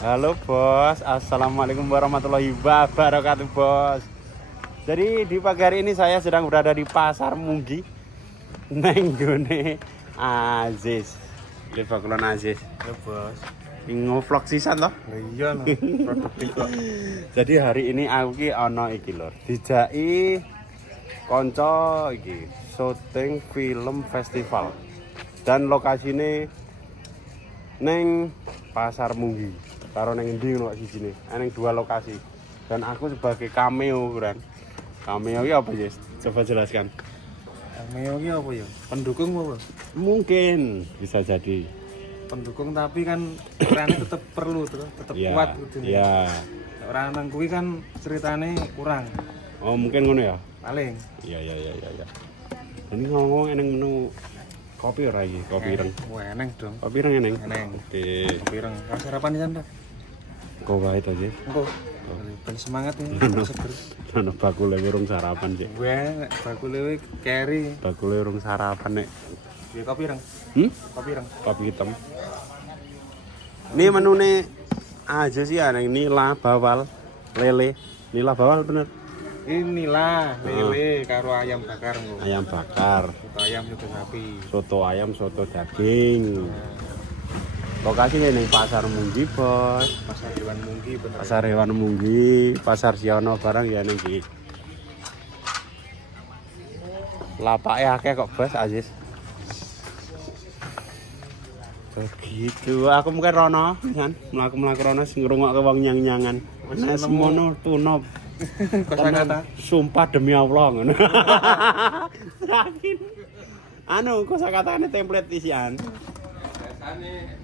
Halo bos, assalamualaikum warahmatullahi wabarakatuh bos. Jadi di pagi hari ini saya sedang berada di Pasar Munggi, neng gone Aziz. Di Bakulon Aziz. Ya bos. Ngevlog sisan toh? Iya no, produktif kok. Jadi hari ini aku ki ana iki lho, dijaki kanca iki syuting film festival. Dan lokasine neng Pasar Munggi. Karo neng endi ngono sijine. Neng dua lokasi. Dan aku sebagai cameo kan. Cameo iki apa, Yes? Coba jelaskan. Cameo ki apa ya? Pendukung apa? Mungkin bisa jadi. Pendukung tapi kan perannya tetap perlu terus, tetap Ya, kuat gitu. ya. Orang nang kuwi kan ceritane kurang. Oh, mungkin ngono ya. Paling. Iya. Ini ngomong eneng menu kopi ora iki, kopi ireng. Wah, eneng dong. Kopi ireng eneng. Eneng. Oke. Pirang. Kau sarapan di sana? Kok wae to, Yes? Engko. Ben semangat nih, seger. Ono bakule urung sarapan sih. Gue bakule we carry. Bakule urung sarapan nek. Ya kopi ireng. Kopi ireng. Kopi hitam. Ini menune aja sih ada nila bawal lele. Nila bawal bener. Inilah lele karo ayam bakar engko. Ayam bakar, Soto ayam soto sapi. soto ayam, soto daging. Lokasinya ning Pasar Munggi, Bos. Pasar Hewan Munggi bener. Pasar Hewan Munggi, Pasar Siono barang ya ning iki. Lapake akeh kok, Bos Aziz. Begitu, aku mungkin rono kan, mlaku-mlaku rono sing ngrungokke wong nyang-nyangan. Nek semono tunop. Kosakata. Sumpah demi Allah ngono. Yakin. Anu kosakatane template isian. Biasane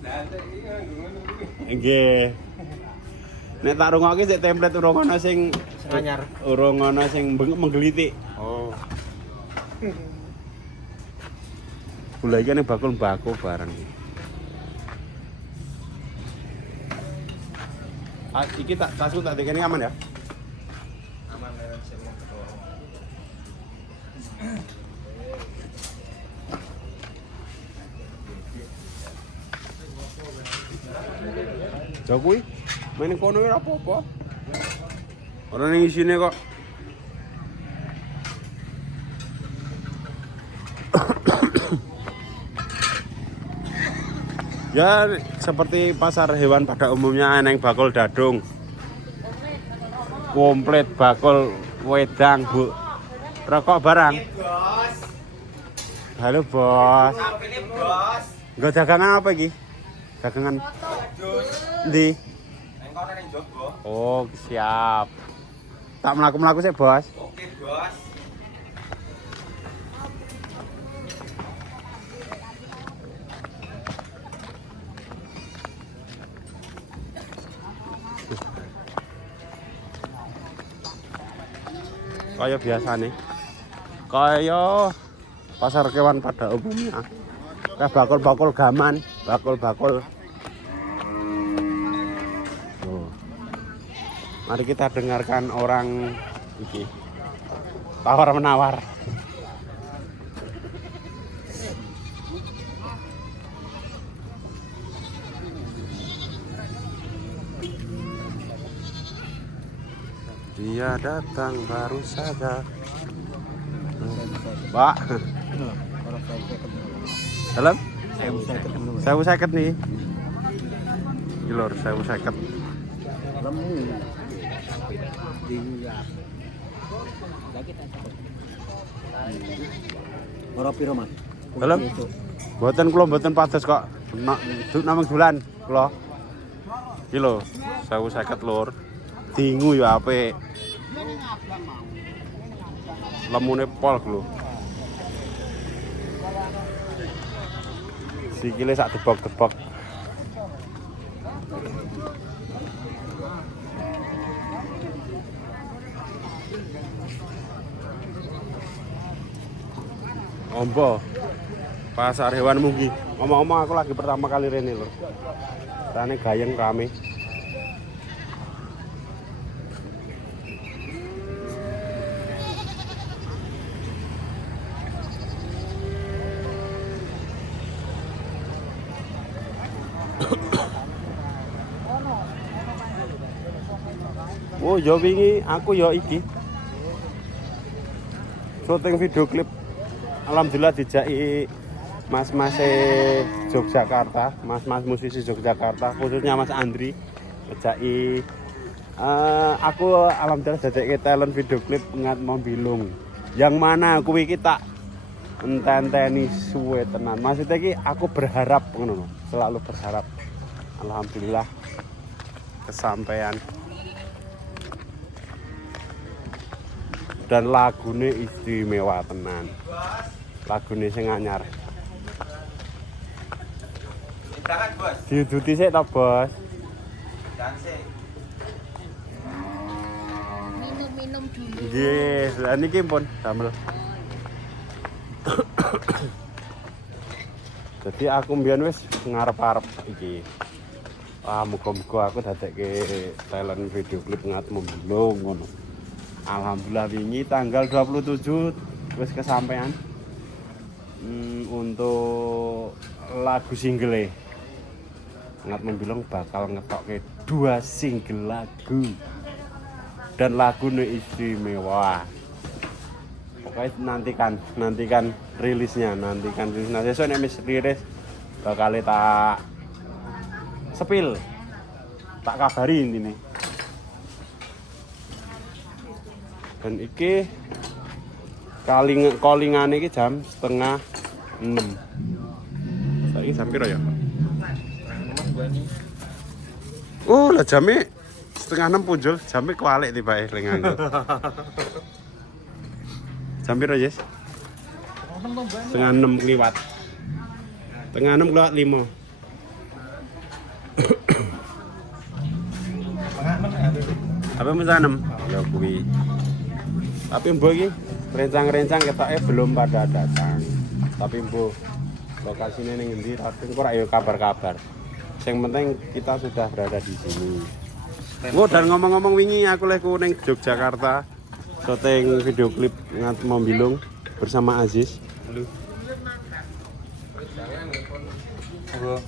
dante iki ngono iki. Nggih. Nek tak rungokke sik template urung ana sing Anyar. urung ana sing menggelitik. Oh. Gula iki ning bakul-bakul bareng. Iki tak tasku tak dikene aman ya? Aman lewat semua. Jauh kuwi main ning kono ora apa-apa. Ora ning isine kok. Ya seperti pasar hewan pada umumnya neng bakul dadung. Komplit bakul wedang, Bu. Rokok barang. Bos. Halo, Bos. Ini bos. Enggak dagangan apa iki? Dagangan Jus. ndi? Nang kono ning jogo. Oh, siap. Tak mlaku-mlaku sih, Bos. Oke, bos. Kayak biasa nih. Kayak pasar kewan pada umumnya. Kayak bakul-bakul gaman, bakul-bakul. Tuh. Mari kita dengarkan orang iki. Tawar menawar. Dia datang baru saja. Pak. Dalam? Saya seket nih. Lor, saya seket. Ora piro, Mas? Dalam? Mboten kula mboten pados kok. Namung dolan kula. Iki lho, 1050 lur. Dingu ya apik. Lemune pol lho. Sikile sak debok-debok. Ombo. Pasar Hewan Munggi. Ngomong-ngomong aku lagi pertama kali rene lho. Rane gayeng rame. Oh, yo wingi aku yo iki. Syuting video klip. Alhamdulillah dijaki mas-mas Yogyakarta, mas-mas musisi Yogyakarta, khususnya Mas Andri. Ngejaki aku alhamdulillah dadekke talent video klip ngat Membilung. Yang mana kuwi iki tak enteni suwe tenan. Maksudnya iki aku berharap ngono, selalu berharap. Alhamdulillah kesampaian. Dan lagune istimewa tenan. Lagune sing anyar. Jangan bos. Diuduti sik ta, Bos? Jangan sih. Minum-minum dulu. Nggih, lha niki pun damel. Jadi aku mbiyen wis ngarep-arep iki. Wah, muga-muga aku dadekke talent video klip ngat Membilung ngono. Alhamdulillah wingi tanggal 27 wis kesampaian. Untuk lagu single ngat Membilung bakal ngetokke 2 single lagu. Dan lagunya istimewa. Pokoknya nantikan rilisnya, Sesuk nek wis rilis bakal tak sepil. Tak kabari intine. Dan iki callingane iki jam 5:30. Saiki jam piro ya? Oh, lah jame 5:30 punjul, jame kualik tibae ling nganggo. Jam piro, Yes? 5:30 kliwat. 5:30 kliwat 5. Apa mesa 6? Ya kuwi. Tapi mbok iki rencang-rencang ketoke belum pada datang. Tapi mbok lokasinya ning endi tapi kok ora ya kabar-kabar. Yang penting kita sudah berada di sini. Oh, dan ngomong-ngomong wingi aku lek ning Yogyakarta syuting video klip ngat Membilung bersama Aziz. Halo.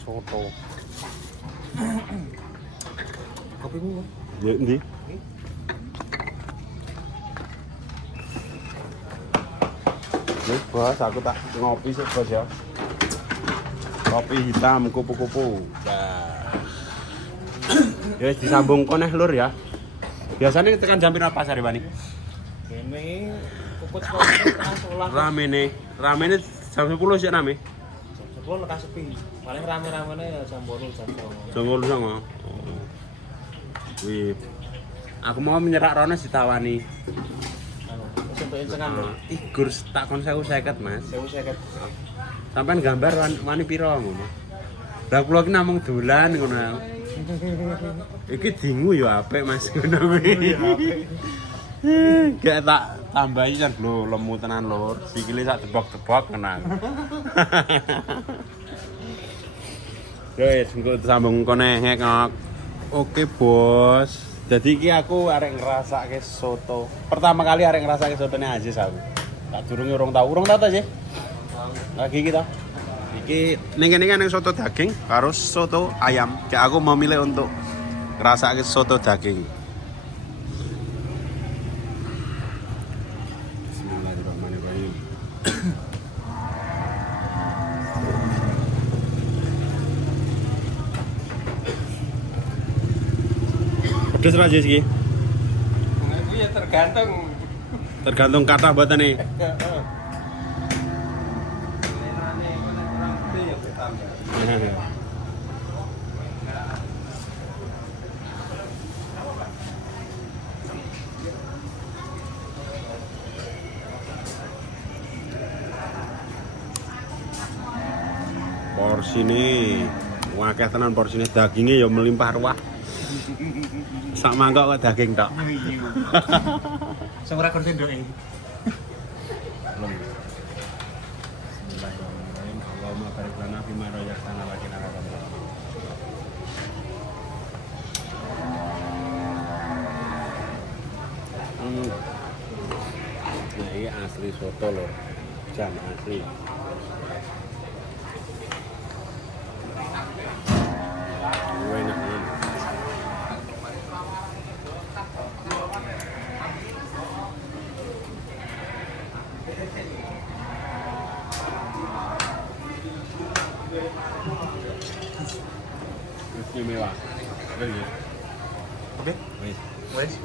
Soto. Kopi bu. Ya endi? Wis, Bos, aku tak ngopi sih, Bos ya. Kopi hitam kupu-kupu. Nah. Ya disambung koneh lur ya. Biasanya tekan jam pira pasar Bani? Ini puput sekolah Ramene jam 10 sih rame. jam 10 lekas sepi. Paling rame-ramene ya jam 8 jam 9. Jam 8 sama. Wih. Aku mau menyerak rono ditawani. Wis entuk encengan lho. Ih, gur tak kon 1.050, Mas. 1050. Sampeyan gambar wani pira ngono. Lah kula ki namung dolan ngono. Iki dingu ya apik Mas ngono kuwi. Gak tak tambahi kan lho lemu tenan lur. Sikile sak debok-debok kenang. Yo wis engko sambung kene ngek. Oke, Bos. Jadi iki aku arek ngrasake soto. Pertama kali arek ngrasake sotone Aziz aku. Tak durung tau. Urung tau ta sih? Lagi kita. Iki ning kene kan soto daging karo soto ayam. Kayak aku memilih untuk ngrasake soto daging. Bismillahirrahmanirrahim. Pedes ra Jis iki? Itu ya tergantung. Tergantung kata buatane. Porsine wakeh tenan porsine, dagingnya ya melimpah ruah. Sak mangkok kok daging tok. Sing ora kerti ndoke. Bismillahirrahmanirrahim. Allahumma barik lana fima razaqtana wa qina adzabannar. Nah, ini asli soto loh. Jam asli. istimewa. Oke. Oke, Wis. wes.